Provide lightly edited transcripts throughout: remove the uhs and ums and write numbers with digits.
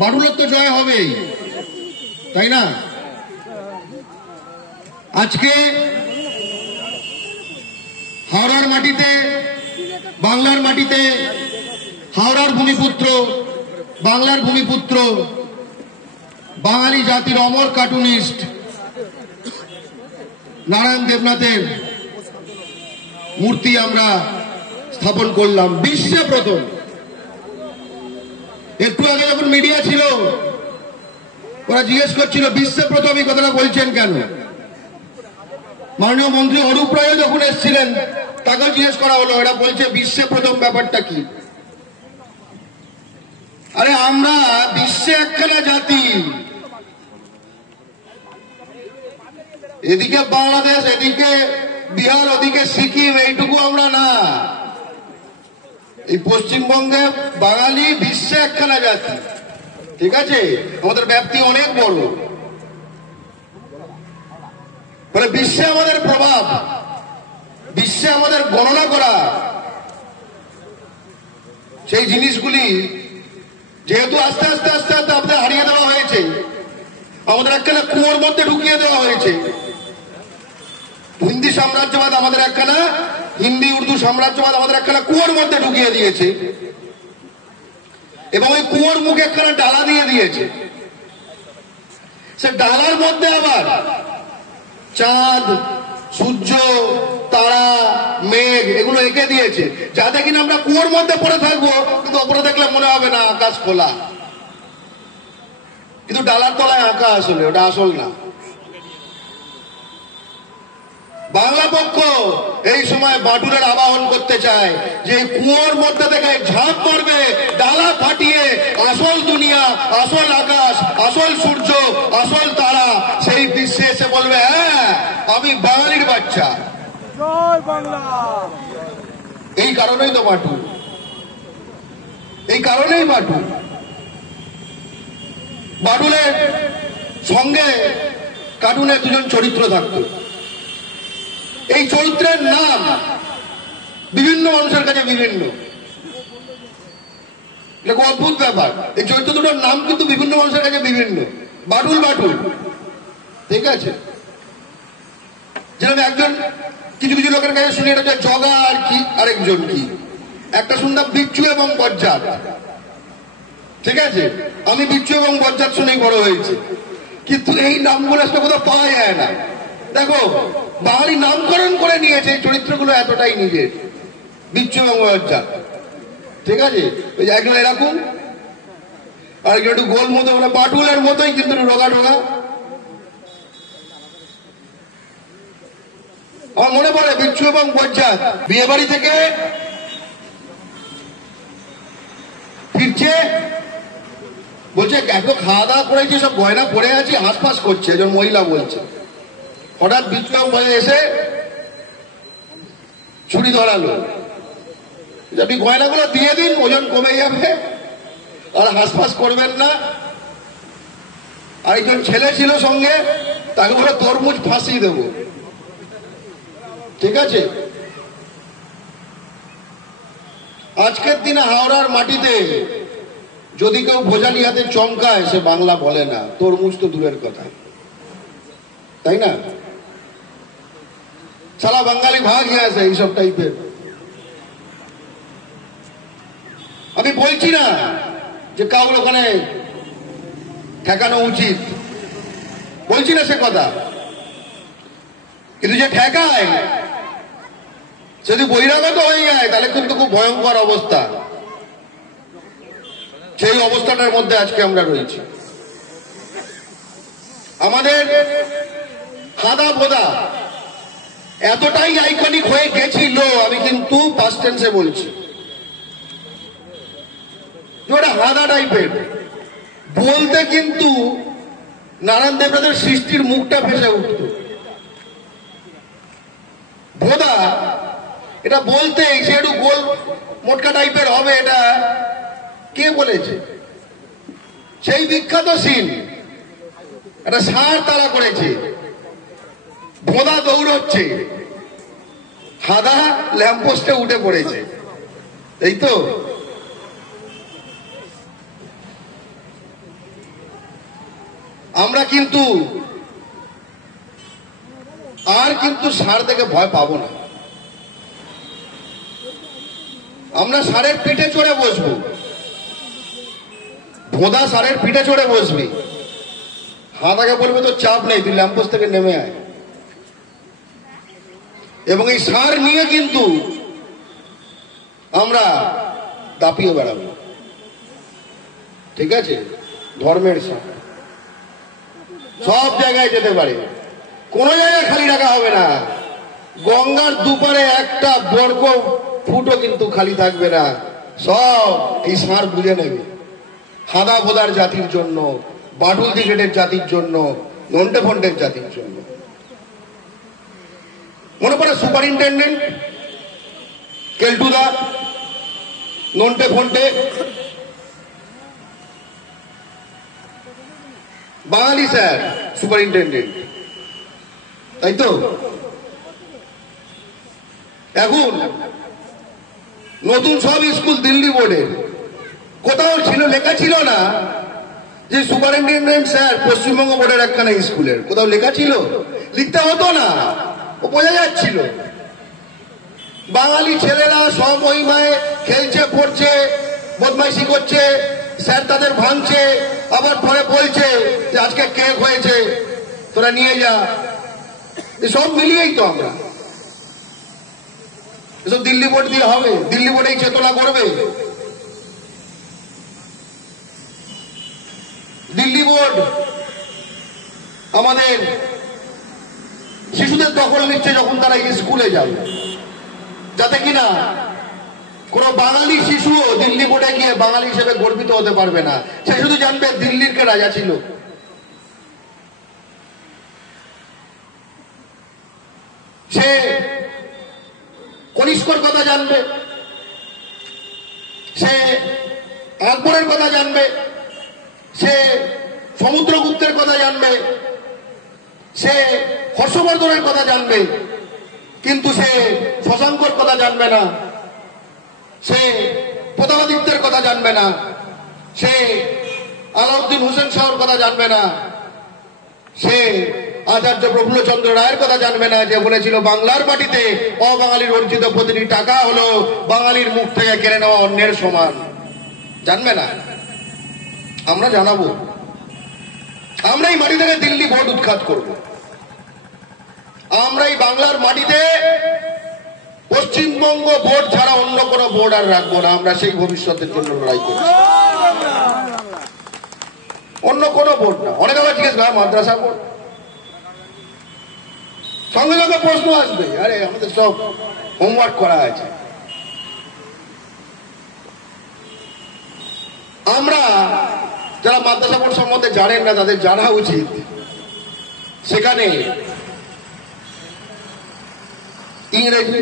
বাটুলের তো জয় হবেই, তাই না? আজকে হাওড়ার মাটিতে, বাংলার মাটিতে, হাওড়ার ভূমিপুত্র, বাংলার ভূমিপুত্র, বাঙালি জাতির অমর কার্টুনিস্ট নারায়ণ দেবনাথের মূর্তি আমরা স্থাপন করলাম বিশ্বে প্রথম। একটু আগে যখন মিডিয়া ছিল ওরা জিজ্ঞেস করছিল বিশ্বে প্রথম এই কথাটা বলছেন কেন। মাননীয় মন্ত্রী অরূপ রায় যখন এসেছিলেন তাকেও জিজ্ঞেস করা হলো, এরা বলছে বিশ্বে প্রথম ব্যাপারটা কি। আরে আমরা বিশ্বে একখানা জাতি, এদিকে বাংলাদেশ, এদিকে বিহার, ওদিকে সিকিম, এইটুকু আমরা না। এই পশ্চিমবঙ্গে বাঙালি বিশ্বে একখানা জাতি, ঠিক আছে? আমাদের ব্যাপ্তি অনেক বড়, বলে বিশ্বে আমাদের প্রভাব, বিশ্বে আমাদের গণনা করা সেই জিনিসগুলি যেহেতু আস্তে আস্তে আস্তে আস্তে আপনাদের হারিয়ে দেওয়া হয়েছে, আমাদের একখানা কুয়োর মধ্যে ঢুকিয়ে দেওয়া হয়েছে। হিন্দি সাম্রাজ্যবাদ আমাদের একখানা, হিন্দি উর্দু সাম্রাজ্যবাদ আমাদের একখানা কুয়োর মধ্যে ঢুকিয়ে দিয়েছে এবং ওই কুয়োর মুখে একখানা ডালা দিয়ে দিয়েছে। সে ডালার মধ্যে আবার চাঁদ, সূর্য, তারা, মেঘ এগুলো এঁকে দিয়েছে, যাতে কিনা আমরা কুয়োর মধ্যে পড়ে থাকবো, কিন্তু ওপরে দেখলে মনে হবে না আকাশ খোলা, কিন্তু ডালার তলায় আঁকা আসলে, ওটা আসল না। বাংলা পক্ষ এই সময় বাটুলের আবাহন করতে চায় যে কুয়োর মধ্যে থেকে ঝাঁপ মারবে, ডালা ফাটিয়ে আসল দুনিয়া, আসল আকাশ, আসল সূর্য, আসল তারা সেই বিশ্বে এসে বলবে, হ্যাঁ আমি বাঙালির বাচ্চা। জয় বাংলা। এই কারণেই তো বাটুল, এই কারণেই বাটুল। বাটুলের সঙ্গে কার্টুনে দুজন চরিত্র থাকতো। এই চরিত্রের নাম বিভিন্ন মানুষের কাছে বিভিন্ন, এটা অদ্ভুত ব্যাপার। এই চরিত্র দুটোর নাম কিন্তু বিভিন্ন মানুষের কাছে বিভিন্ন। বাটুল বাটুল, ঠিক আছে? যেরকম একজন, কিছু কিছু লোকের কাছে শুনে এটা জগা আর কি, আরেকজন কি, একটা শুনলাম বিচ্ছু এবং বজ্জাত, ঠিক আছে? আমি বিচ্ছু এবং বজ্জাত শুনেই বড় হয়েছি, কিন্তু এই নামগুলো আসলে কোথাও পাওয়া যায় না। দেখো বাঙালি নামকরণ করে নিয়েছে এই চরিত্রগুলো এতটাই নিজের, বিচ্ছু এবং বজ্জাত, ঠিক আছে? ওই যে একজন এরকম, আরেকজন একটু গোল মতো, মানে বাটুলের মতোই কিন্তু রোগা ঢোগা। আমার মনে পড়ে বিচ্ছু এবং বজ্জাত বিয়ে বাড়ি থেকে ফিরছে, বলছে এত খাওয়া দাওয়া করেছি, সব গয়না পরে আছি, হাঁসফাঁস করছে, একজন মহিলা বলছে। হঠাৎ বিচ্ছু এবং বজ্জাত এসে ছুরি ধরালো, আপনি গয়নাগুলো দিয়ে দিন, ওজন কমে যাবে আর হাঁসফাঁস করবেন না। আরেকজন ছেলে ছিল সঙ্গে, তাকে বলে তরমুজ ফাঁসিয়ে দেবো, ঠিক আছে? আজকের দিনে হাওড়ার মাটিতে যদি কেউ ভোজালি হাতে চমকায়, সে বাংলা বলে না, তরমুজ তো দূরের কথা, তাই না? সারা বাঙালি ভাগ হয়ে আছে এইসব টাইপের। আমি বলছি না যে কাউর ওখানে ঠেকানো উচিত, বলছি না সে কথা, কিন্তু যে ঠেকায় যদি বহিরাগত হয়ে যায় তাহলে কিন্তু খুব ভয়ঙ্কর অবস্থা। সেই অবস্থাটার মধ্যে আজকে আমরা রয়েছি। আমাদের হাদা ভোদা এতটাই আইকনিক হয়ে গেছিল, আমি কিন্তু পাস্ট টেন্সে বলছি, ওটা হাদা টাইপের বলতে কিন্তু নারায়ণ দেবনাথের সৃষ্টির মুখটা ভেসে উঠত। ভোদা এটা বলতে সে একটু গোল মোটকা টাইপের হবে, এটা কে বলেছে? সেই বিখ্যাত সিন, একটা ষাঁড় তাড়া করেছে, ভোদা দৌড়চ্ছে, হাদা ল্যাম্পপোস্টে উঠে পড়েছে, এই তো। আমরা কিন্তু আর কিন্তু ষাঁড় দেখে ভয় পাবো না। আমরা ষাঁড়ের পিঠে চড়ে বসবো, ভোঁদা ষাঁড়ের পিঠে চড়ে বসবি, হাতাকে বলবে তো চাপ নেই, তুই ল্যাম্পোস্ট থেকে নেমে আয়। এবং এই ষাঁড় নিয়ে কিন্তু আমরা দাপিয়ে বেড়াবো, ঠিক আছে? ধর্মের ষাঁড় সব জায়গায় যেতে পারে, কোনো জায়গায় খালি রাখা হবে না। গঙ্গার দুপারে একটা বর্গ ফুটও কিন্তু খালি থাকবে না, সব এই ষাঁড় বুঝে নেবে। হাদা ভোদার জাতির জন্য, বাটুল ক্রিকেটের জাতির জন্য, নন্টে ফন্টের জাতির জন্য। মনে পড়ে সুপারিনটেন্ডেন্ট কেলটুদা, নন্টে ফন্টে, বাঙালি স্যার সুপারিনটেন্ডেন্ট, তাই তো? এখন নতুন সব স্কুল দিল্লি বোর্ডের, কোথাও ছিল লেখা ছিল না যে সুপারিনটেন্ডেন্ট স্যার পশ্চিমবঙ্গ বোর্ডের একখানা স্কুলের, কোথাও লেখা ছিল? লিখতে হতো না, ও বোঝা যাচ্ছিল। বাঙালি ছেলেরা স্বমহিমায় খেলছে, পড়ছে, বদমাইশি করছে, স্যার তাদের ভাঙছে, আবার পরে বলছে যে আজকে কেক হয়েছে, তোরা নিয়ে যা। সব মিলিয়েই তো আমরা, এসব দিল্লি বোর্ড দিয়ে হবে? দিল্লি বোর্ড এই চেতনা করবে? দিল্লি বোর্ড আমাদের শিশুদের দখল নিচ্ছে যখন তারা স্কুলে যাবে, যাতে কিনা কোন বাঙালি শিশুও দিল্লি বোর্ডে গিয়ে বাঙালি হিসেবে গর্বিত হতে পারবে না। সে শুধু জানবে দিল্লির কে রাজা ছিল। সে কনিষ্কর কথা জানবে, সে আকবরের কথা জানবে, সে সমুদ্রগুপ্তের কথা জানবে, সে হর্ষবর্ধনের কথা জানবে, কিন্তু সে শশাঙ্কর কথা জানবে না, সে প্রতাপাদিত্যের কথা জানবে না, সে আলাউদ্দিন হোসেন শাহর কথা জানবে না, সে আচার্য প্রফুল্লচন্দ্র রায়ের কথা জানবে না, যে বলেছিল বাংলার মাটিতে অবাঙালির অর্জিত প্রতিটি টাকা হলো বাঙালির মুখ থেকে কেড়ে নেওয়া অন্যের সমান। জানবে না, আমরা জানাবো। আমরা এই মাটি থেকে দিল্লি বোর্ড উৎখাত করব। আমরা এই বাংলার মাটিতে পশ্চিমবঙ্গ বোর্ড ছাড়া অন্য কোন বোর্ড আর রাখবো না। আমরা সেই ভবিষ্যতের জন্য লড়াই করব, অন্য কোন বোর্ড না। অনেকে আবার জিজ্ঞেস করে মাদ্রাসা বোর্ড, সঙ্গে সঙ্গে প্রশ্ন আসবে, আরে আমাদের সব হোমওয়ার্ক করা আছে। আমরা যারা মাদ্রাসা বোর্ড সম্বন্ধে জানেন না তাদের জানা উচিত, সেখানে ইংরেজি,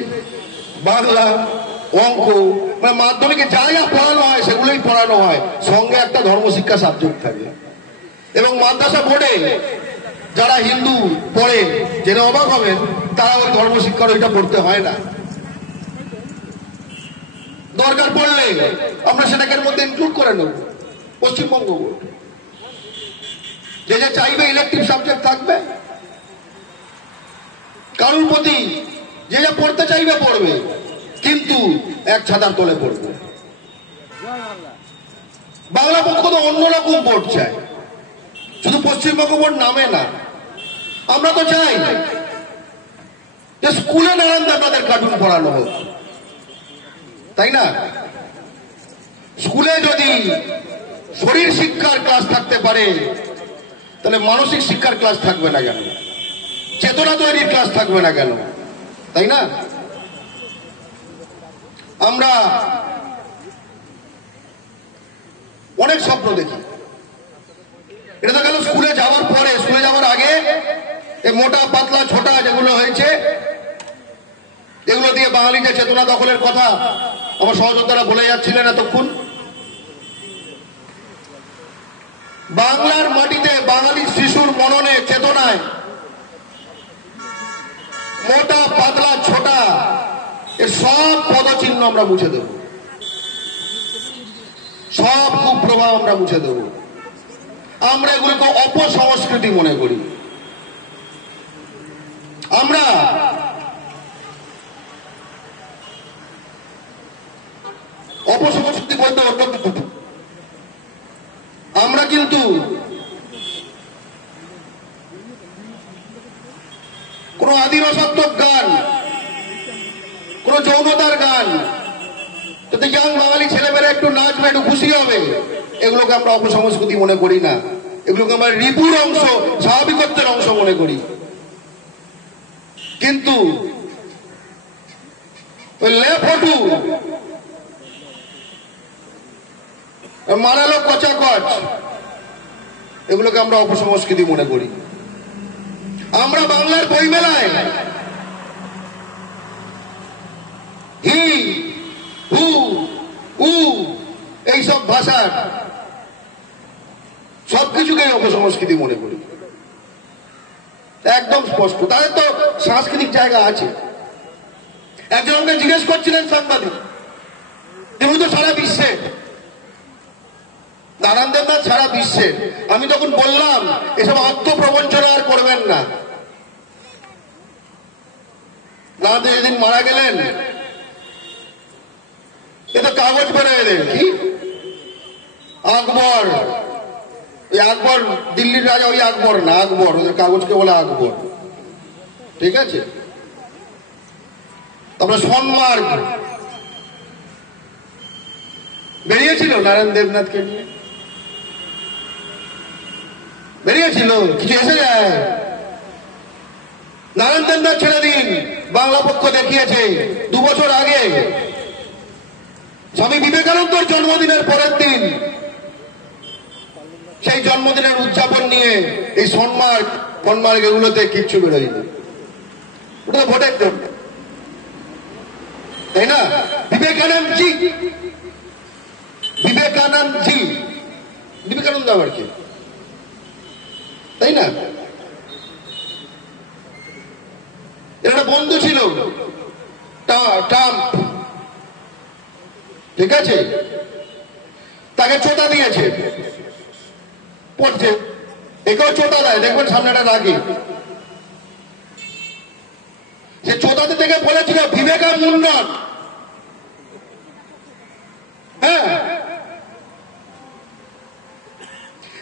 বাংলা, অঙ্ক, মানে মাধ্যমিকে যা যা পড়ানো হয় সেগুলোই পড়ানো হয়, সঙ্গে একটা ধর্মশিক্ষা সাবজেক্ট থাকে। এবং মাদ্রাসা বোর্ডে যারা হিন্দু পড়ে, জেনে অবাক হবেন, তারা ওই ধর্মশিক্ষার ওইটা পড়তে হয় না। দরকার পড়লে আমরা সেটাকে মধ্যে ইনক্লুড করে নেব। পশ্চিমবঙ্গ বোর্ড যে যে চাইবে ইলেকটিভ সাবজেক্ট থাকবে, কারোর প্রতি যে যা পড়তে চাইবে পড়বে, কিন্তু এক ছাতার তলে পড়বে। বাংলা পক্ষ তো অন্যরকম বোর্ড চায়, শুধু পশ্চিমবঙ্গ বোর্ড নামে না। আমরা তো চাই যে স্কুলে নারায়ণ আপনাদের কার্টুন পড়ানো হোক, তাই না? স্কুলে যদি শরীর শিক্ষার ক্লাস থাকতে পারে, তাহলে মানসিক শিক্ষার ক্লাস থাকবে না কেন? চেতনা তৈরির ক্লাস থাকবে না কেন? তাই না? আমরা অনেক স্বপ্ন দেখি। এটা তো গেল স্কুলে যাওয়ার পরে। স্কুলে যাওয়ার আগে এই মোটা পাতলা ছোটা যেগুলো হয়েছে, এগুলো দিয়ে বাঙালি যে চেতনা দখলের কথা আমার সহযোদ্ধারা বলে যাচ্ছিলেন এতক্ষণ, বাংলার মাটিতে বাঙালি শিশুর মননে, চেতনায় মোটা পাতলা ছোটা এর সব পদচিহ্ন আমরা মুছে দেব, সব কুপ্রভাব আমরা মুছে দেব। আমরা এগুলোকে অপসংস্কৃতি মনে করি। আমরা অপসংস্কৃতি বলতে অন্য কিছু। আমরা কিন্তু কোন আদিবাসাত্মক গান, কোন যৌনতার গান, যাতে ইয়াং বাঙালি ছেলেমেয়েরা একটু নাচবে, একটু খুশি হবে, এগুলোকে আমরা অপসংস্কৃতি মনে করি না। এগুলোকে আমরা রিপুর অংশ, স্বাভাবিকত্বের অংশ মনে করি। কিন্তু লেফটু মালালো কচাকচ, এগুলোকে আমরা অপসংস্কৃতি মনে করি। আমরা বাংলার বইমেলায় হি হু উ এইসব ভাষার সবকিছুকে অপসংস্কৃতি মনে করি, একদম স্পষ্ট। তাদের তো সাংস্কৃতিক জায়গা আছে। একজনকে জিজ্ঞেস করছিলেন সাংবাদিক, তিনি তো সারা বিশ্বে, নারায়ণ দেবনাথ সারা বিশ্বে। আমি তখন বললাম এসব আত্মপ্রবঞ্চনা আর করবেন না। নারায়ণ যেদিন মারা গেলেন, এ তো কাগজ বেড়ে এলেন কি আকবর, ওই আকবর দিল্লির রাজা, ওই আকবর না, আকবর, ওদের কাগজকে বলে আকবর, ঠিক আছে। তারপরে সনমার্গ বেরিয়েছিল নারায়ণ দেবনাথকে নিয়ে, বেরিয়েছিল, কিছু এসে যায়। নারায়ণ দেবনাথ ছেড়ে দিন, বাংলা পক্ষ দেখিয়েছে 2 বছর আগে স্বামী বিবেকানন্দর জন্মদিনের পরের দিন, সেই জন্মদিনের উদযাপন নিয়ে এই সনমার্গ এগুলোতে কিচ্ছু বেরোয়নি। ওটা তো ভোটের জন্য, তাই না? বিবেকানন্দজি, বিবেকানন্দ আবার কি, তাই না? এর একটা বন্ধু ছিল ট্রাম্প, ঠিক আছে, তাকে চোটা দিয়েছে, পড়ছে, একেও চোটা দেয়, দেখবেন সামনেটা রাখি। সে চোটাতে থেকে বলেছিল বিবেকানন্দ, হ্যাঁ,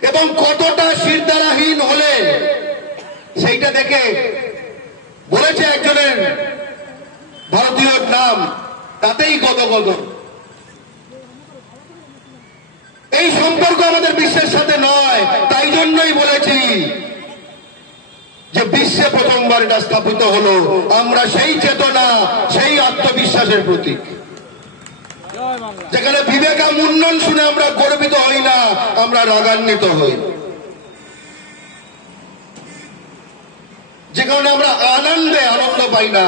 এবং কতটা শিরদারাহীন হলে সেইটা দেখে বলেছে একজনের ভারতীয় নাম, তাতেই গদগদ। এই সম্পর্ক আমাদের বিশ্বের সাথে নয়, তাই জন্যই বলেছি যে বিশ্বে প্রথমবার এটা স্থাপিত হলো। আমরা সেই চেতনা, সেই আত্মবিশ্বাসের প্রতীক, যেখানে বিবেকানন্দ শুনে আমরা গর্বিত হই না, আমরা রাগান্বিত হই। যে কারণে আমরা আনন্দে আনন্দ পাই না,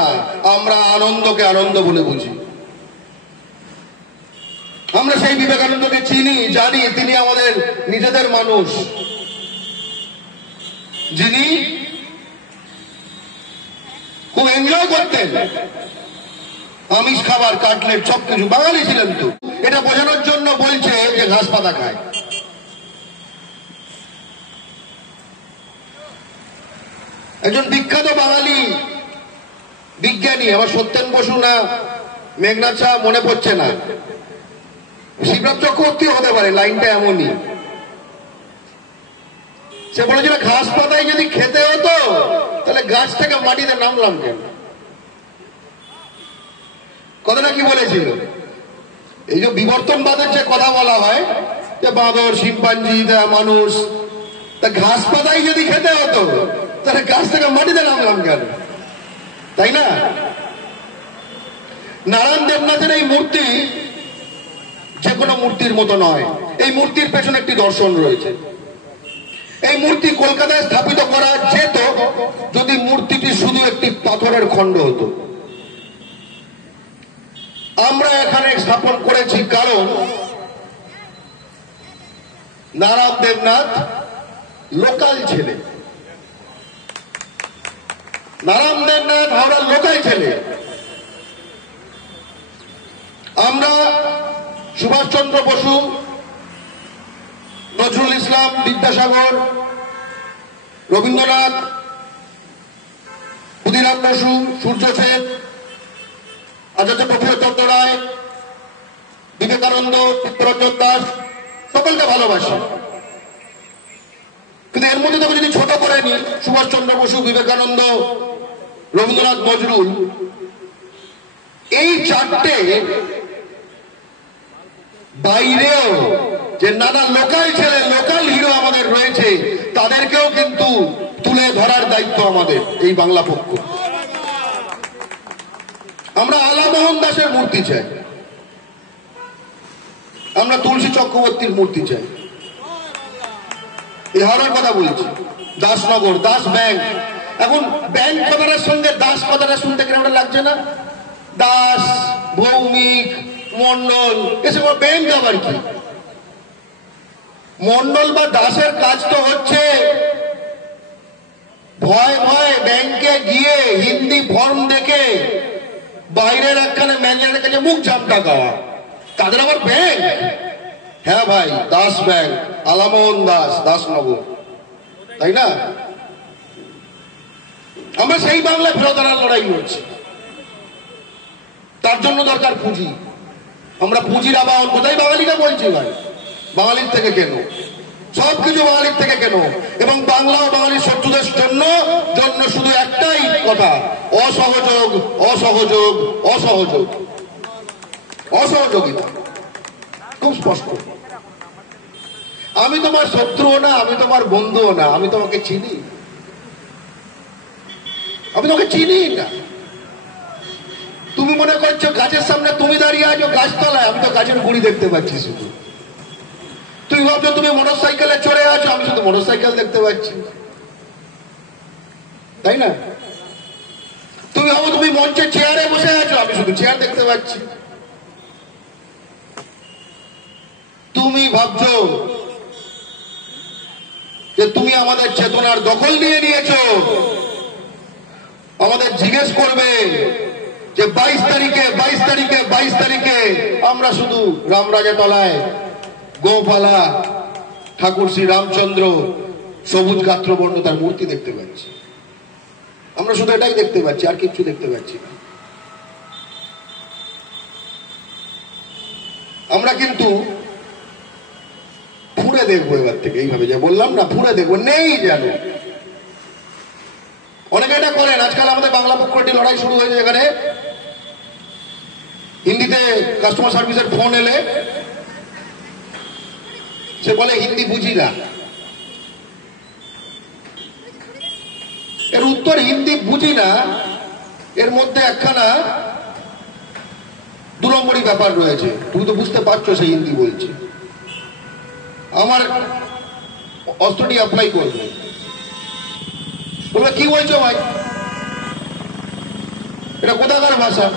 আমরা আনন্দকে আনন্দ বলে বুঝি। আমরা সেই বিবেকানন্দকে চিনি, জানি তিনি আমাদের নিজেদের মানুষ, যিনি খুব এনজয় করতেন আমিষ খাবার, কাটলেট, সবকিছু। বাঙালি ছিলেন তো, এটা বোঝানোর জন্য বলছে যে ঘাস পাতা খায়। একজন বিখ্যাত বাঙালি বিজ্ঞানী, আমার সত্যেন বসু না মেঘনাথ শাহ মনে পড়ছে না, শিবরাম চক্রবর্তী হতে পারে, লাইনটা এমনই। সে বলেছিল ঘাস পাতায় যদি খেতে হতো তাহলে গাছ থেকে মাটিতে নামলাম কেন? কথাটা কি বলেছিল? এই যে বিবর্তনবাদের যে কথা বলা হয়, যে বাঁদর, শিম্পাঞ্জি, মানুষ, তা ঘাস পাতায় যদি খেতে হতো তাহলে গাছ থেকে মাটিতে নামলাম কেন? তাই না? নারায়ণ দেবনাথের এই মূর্তি যে কোনো মূর্তির মতো নয়। এই মূর্তির পেছনে একটি দর্শন রয়েছে। এই মূর্তি কলকাতায় স্থাপিত করা যেত যদি মূর্তিটি শুধু একটি পাথরের খণ্ড হতো। আমরা এখানে স্থাপন করেছি কারণ নারায়ণ দেবনাথ লোকাল ছেলে, নারায়ণ দেবনাথ হাওড়ার লোকাল ছেলে। আমরা সুভাষচন্দ্র বসু, নজরুল ইসলাম, বিদ্যাসাগর, রবীন্দ্রনাথ, ক্ষুদিরাম বসু, সূর্য সেন, আচার্য প্রফুল্লচন্দ্র রায়, বিবেকানন্দ, চিত্তরঞ্জন দাস, সকলকে ভালোবাসি। কিন্তু এর মধ্যে তোকে যদি ছোট করে নি, সুভাষচন্দ্র বসু, বিবেকানন্দ, রবীন্দ্রনাথ, নজরুল, এই চারটে বাইরেও যে নানা লোকাল ছেলে, লোকাল হিরো আমাদের রয়েছে, তাদেরকেও কিন্তু তুলে ধরার দায়িত্ব আমাদের এই বাংলা পক্ষ। আমরা আলামোহন দাসের মূর্তি চাই, আমরা তুলসী চক্রবর্তীর মূর্তি চাই। এই হারের কথা বলছি। দাসনগর, দাস ব্যাংক, এখন ব্যাংক কথাটার সঙ্গে দাস কথাটা শুনতে কেমন লাগছে না? দাস, ভৌমিক, মন্ডল, এসব ব্যাংক আবার কি? মন্ডল বা দাসের কাজ তো হচ্ছে ভয় ভয় ব্যাংকে গিয়ে হিন্দি ফর্ম দেখে বাইরের একখানে ম্যানেজারের কাছে মুখ ঝাপটা গাওয়া, তাদের আবার ব্যাংক? হ্যাঁ ভাই, দাস ব্যাংক, আলামোহন দাস, দাসনগর, তাই না? আমরা সেই বাংলায় ফেরত আনার লড়াই লড়ছি। তার জন্য দরকার পুঁজি। আমরা পুঁজির আবাহন কোথায়? বাঙালিরা বলছি ভাই, বাঙালির থেকে কেন, সবকিছু বাঙালির থেকে কেন। এবং বাংলা ও বাঙালির শত্রুদের জন্য জন্য শুধু একটাই কথা, অসহযোগ, অসহযোগ, অসহযোগ, অসহযোগিতা। খুব স্পষ্ট। আমি তোমার শত্রুও না, আমি তোমার বন্ধুও না, আমি তোমাকে চিনি, আমি তোমাকে চিনি না। তুমি মনে করছো গাছের সামনে তুমি দাঁড়িয়ে আছো গাছতলায়, আমি তো গাছের গুড়ি দেখতে পাচ্ছি শুধু। তুমি ভাবছো তুমি মোটর সাইকেলে চড়ে আছো, আমি শুধু মোটর সাইকেল দেখতে পাচ্ছি, তাই না? তুমি ভাবো তুমি মঞ্চে চেয়ারে বসে আছো, আমি শুধু চেয়ার দেখতে পাচ্ছি। তুমি ভাবছো যে তুমি আমাদের চেতনার দখল নিয়ে নিয়েছো, আমাদের জিজ্ঞেস করবে যে 22 তারিখে আমরা শুধু রামরাজাতলায় গোপালা ঠাকুর শ্রী রামচন্দ্র সবুজ গাত্রবর্ণ তার মূর্তি দেখতে পাচ্ছি। আমরা শুধু এটাই দেখতে পাচ্ছি, আর কিচ্ছু দেখতে পাচ্ছি না। আমরা কিন্তু ফুঁড়ে দেখবো এবার থেকে, এইভাবে যে বললাম না, ফুঁড়ে দেখবো, নেই যেন। অনেকে এটা করেন। আজকাল আমাদের বাংলা পক্ষ একটি লড়াই শুরু হয়েছে, এখানে হিন্দিতে কাস্টমার সার্ভিসের ফোন এলে সে বলে হিন্দি বুঝি না। এর উত্তর হিন্দি বুঝি না, এর মধ্যে একখানা 2 নম্বরই ব্যাপার রয়েছে। তুমি তো বুঝতে পারছো সে হিন্দি বলছে, আমার অস্ত্রটি অ্যাপ্লাই করবে, বলবে কি বলছো ভাই, এটা কোথাকার ভাষা?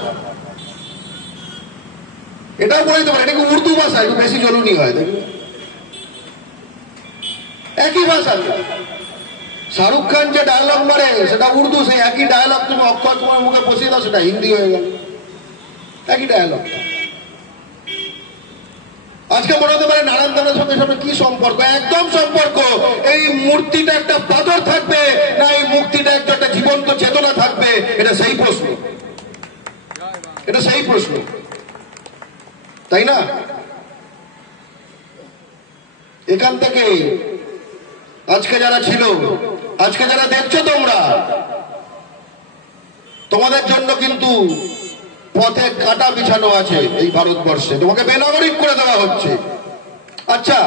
এটাও বলে দিতে পারে এটা কি উর্দু ভাষা, একটু বেশি জলুনি হয়, দেখবে একই ভাষা। শাহরুখ খান যে ডায়লগ মারে সেটা উর্দু, সেই একই ডায়লগ তুমি অক্ষর তোমার মুখে বসিয়ে দাও, সেটা হিন্দি হয়ে গেল, একই ডায়লগ। আজকে মনে হতে পারে নারায়ণ দানের সঙ্গে সঙ্গে কি সম্পর্ক? একদম সম্পর্ক। এই মূর্তিটা একটা পাথর থাকবে না এই মূর্তিটা একটা জীবন্ত চেতনা থাকবে? এটা সেই প্রশ্ন, এটা সেই প্রশ্ন, তাই না? এখান থেকে আজকে যারা ছিল, আজকে যারা দেখছো তোমরা, তোমাদের জন্য কিন্তু পথে কাটা বিছানো আছে এই ভারতবর্ষে, তোমাকে বেনাগরিক করে দেওয়া হচ্ছে। আচ্ছা,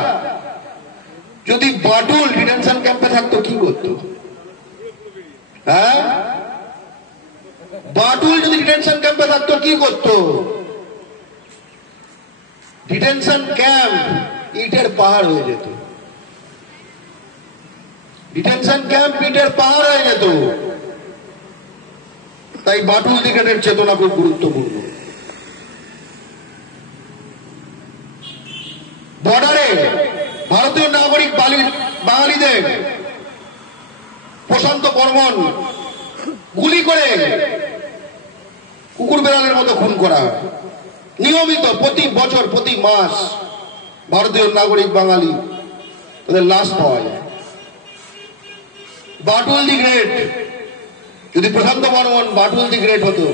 যদি বাটুল ডিটেনশন ক্যাম্পে থাকতো কি করতো? হ্যাঁ, বাটুল যদি ডিটেনশন ক্যাম্পে থাকতো কি করতো? ডিটেনশন ক্যাম্প ইটের পাহাড় হয়ে যেত, ডিটেনশন ক্যাম্প ইটের পাহাড় হয়ে যেত। তাই বাটুল দিকের চেতনা খুব গুরুত্বপূর্ণ। বর্ডারে ভারতীয় নাগরিক বাঙালিদের প্রশান্ত বর্মন গুলি করে কুকুর বেড়ালের মতো খুন করা হয় নিয়মিত, প্রতি বছর, প্রতি মাস ভারতীয় নাগরিক বাঙালি তাদের লাশ পাওয়া যায়। বাটুল দি গ্রেট, যদি প্রশান্ত বর্মন বাটুল দি গ্রেট হতো,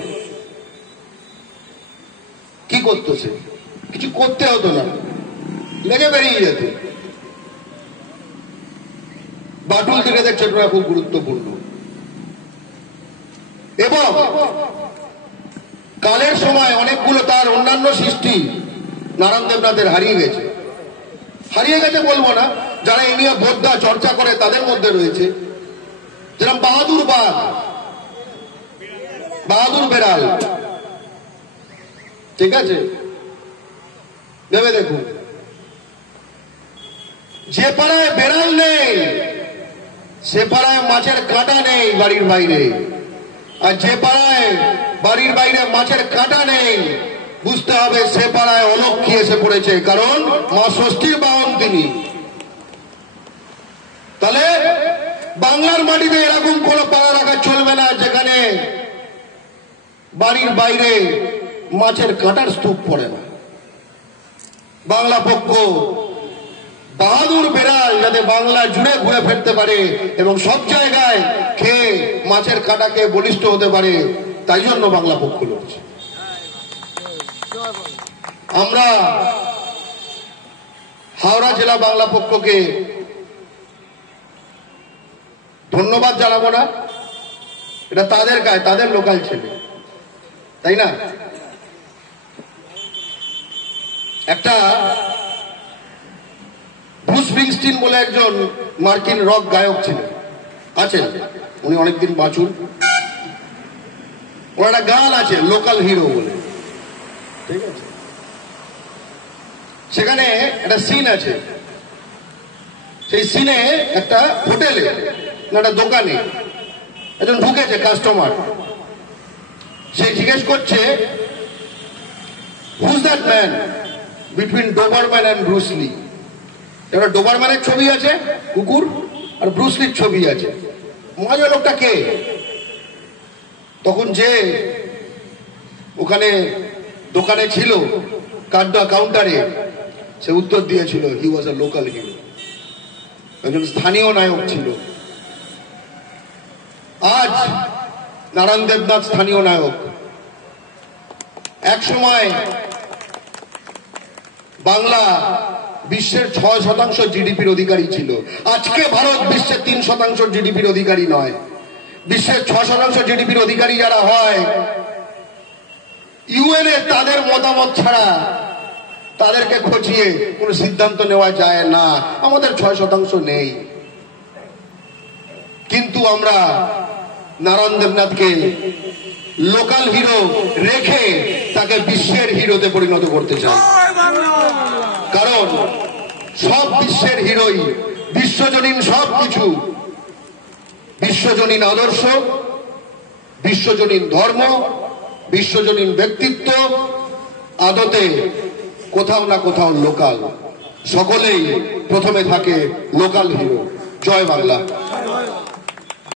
কি করতো সে? কিছু করতে হতো না, লেগে বেরিয়ে যেত। বাটুল দি গ্রেটের ছোটরা খুব গুরুত্বপূর্ণ। এবং কালের সময় অনেকগুলো তার অন্যান্য সৃষ্টি নারায়ণ দেবনাথের হারিয়ে গেছে। হারিয়ে গেছে বলবো না, যারা এ নিয়ে বোদ্ধা চর্চা করে তাদের মধ্যে রয়েছে, যেরকম বাহাদুর বাঘ, বাহাদুর বেড়াল। ঠিক আছে, ভেবে দেখুন, যে পাড়ায় বেড়াল নেই সে পাড়ায় মাছের কাঁটা নেই বাড়ির বাইরে, আর যে পাড়ায় বাড়ির বাইরে মাছের কাঁটা নেই বুঝতে হবে সে পাড়ায় অলক্ষ্মী এসে পড়েছে, কারণ মা ষষ্ঠীর বাহন তিনি। তাহলে বাংলার মাটিতে এরকম কোন পাড়া রাখা চলবে না যেখানে বাড়ির বাইরে মাছের কাঁটার স্তূপ পড়ে না। বাংলা পক্ষ বাহাদুর বেড়াল যাতে বাংলা জুড়ে ঘুরে ফিরতে পারে এবং সব জায়গায় খেয়ে মাছের কাঁটাকে বলিষ্ঠ হতে পারে, তাই জন্য বাংলা পক্ষ লড়ছে। আমরা হাওড়া জেলা বাংলা পক্ষকে ধন্যবাদ জানাবো না, এটা তাদের গায়ে, তাদের লোকাল ছেলে, তাই না? একটা ব্রুস স্প্রিংস্টিন বলে একজন মার্কিন রক গায়ক ছিলেন, আছেন, উনি অনেকদিন বাঁচুন। ওর একটা গান আছে লোকাল হিরো বলে, ঠিক আছে? সেখানে একটা সিন আছে, সেই সিনে একটা হোটেলে না একটা দোকানে একজন ঢুকেছে কাস্টমার, সে জিজ্ঞেস করছে who's that man between Doberman and Bruce Lee. এবার ডোবারম্যানের ছবি আছে কুকুর, আর ব্রুস লির ছবি আছে, মজা লোকটা কে? তখন যে ওখানে দোকানে ছিল কাউন্টারে, সে উত্তর দিয়েছিল হি ওয়াজ আ লোকাল হিরো, একজন স্থানীয় নায়ক ছিল। আজ নারায়ণ দেবনাথ স্থানীয় নায়ক। এক সময় বাংলা বিশ্বের 6% জিডিপির অধিকারী ছিল, আজকে ভারত বিশ্বের 3% জিডিপির অধিকারী নয়। বিশ্বের 6% জিডিপির অধিকারী যারা হয়, ইউএনএ তাদের মতামত ছাড়া তাদেরকে খচিয়ে কোনো সিদ্ধান্ত নেওয়া যায় না। আমাদের 6% নেই, কিন্তু আমরা নারায়ণ দেবনাথকে লোকাল হিরো রেখে তাকে বিশ্বের হিরোতে পরিণত করতে চাই। কারণ সব বিশ্বের হিরোই, বিশ্বজনীন সব কিছু, বিশ্বজনীন আদর্শ, বিশ্বজনীন ধর্ম, বিশ্বজনীন ব্যক্তিত্ব, আদতে কোথাও না কোথাও লোকাল। সকলেই প্রথমে থাকে লোকাল হিরো। জয় বাংলা।